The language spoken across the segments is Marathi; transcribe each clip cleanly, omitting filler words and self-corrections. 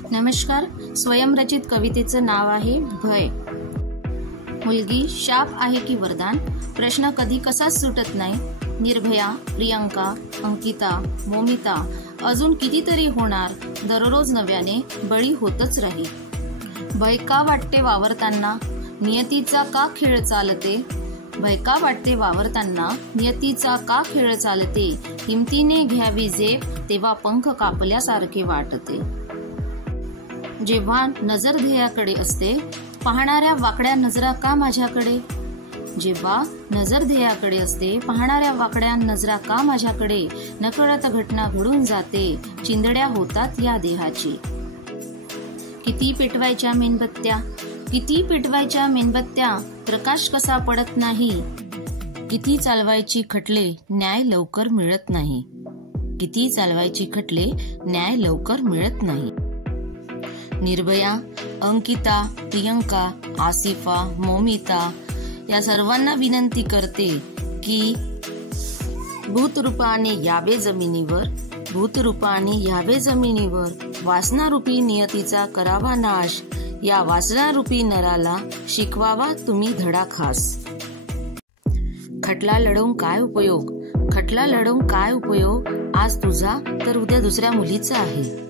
नमस्कार. स्वयंरचित कवितेचं नाव आहे भय. मुलगी शाप आहे की वरदान, प्रश्न कधी कसाच सुटत नाही. निर्भया, प्रियंका, अंकिता, मोमिता, अजून कितीतरी होणार. दररोज नव्याने बळी होतच राहील. भय का वाटते वावरताना, नियतीचा का खेळ चालते. भय का वाटते वावरताना, नियतीचा का खेळ चालते. हिमतीने घ्यावी झेप, तेव्हा पंख कापल्यासारखे वाटते. जेव्हा नजर ध्येयाकडे असते, पाहणाऱ्या वाकड्या नजरा का माझ्याकडे. जेव्हा नजर ध्येयाकडे असते, पाहणाऱ्या वाकड्या नजरा का माझ्याकडे. नकळत घटना घडून जाते, चिंधड्या होतात या देहाची. किती पेटवायच्या मेणबत्त्या, किती पेटवायच्या मेणबत्त्या, प्रकाश कसा पडत नाही. किती चालवायची खटले, न्याय लवकर मिळत नाही. किती चालवायची खटले, न्याय लवकर मिळत नाही. निर्भया, अंकिता, प्रियंका, आसिफा, मोमिता या सर्वांना विनंती करते की भूतरूपाने यावे जमिनीवर, भूतरूपाने यावे जमिनीवर. वासनारूपी नियतीचा करावा नाश, या वासनारूपी नराला शिकवावा तुम्ही धडा खास. खटला लढवून काय उपयोग, खटला लढवून काय उपयोग. आज तुझा तर उद्या दुसऱ्या मुलीचा आहे.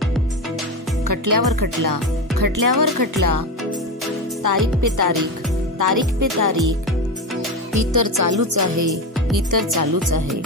खटल्यावर खटला, खटल्यावर खटला, तारीख पे तारीख, तारीख पे तारीख. ही तर चालूच आहे, ही तर चालूच आहे.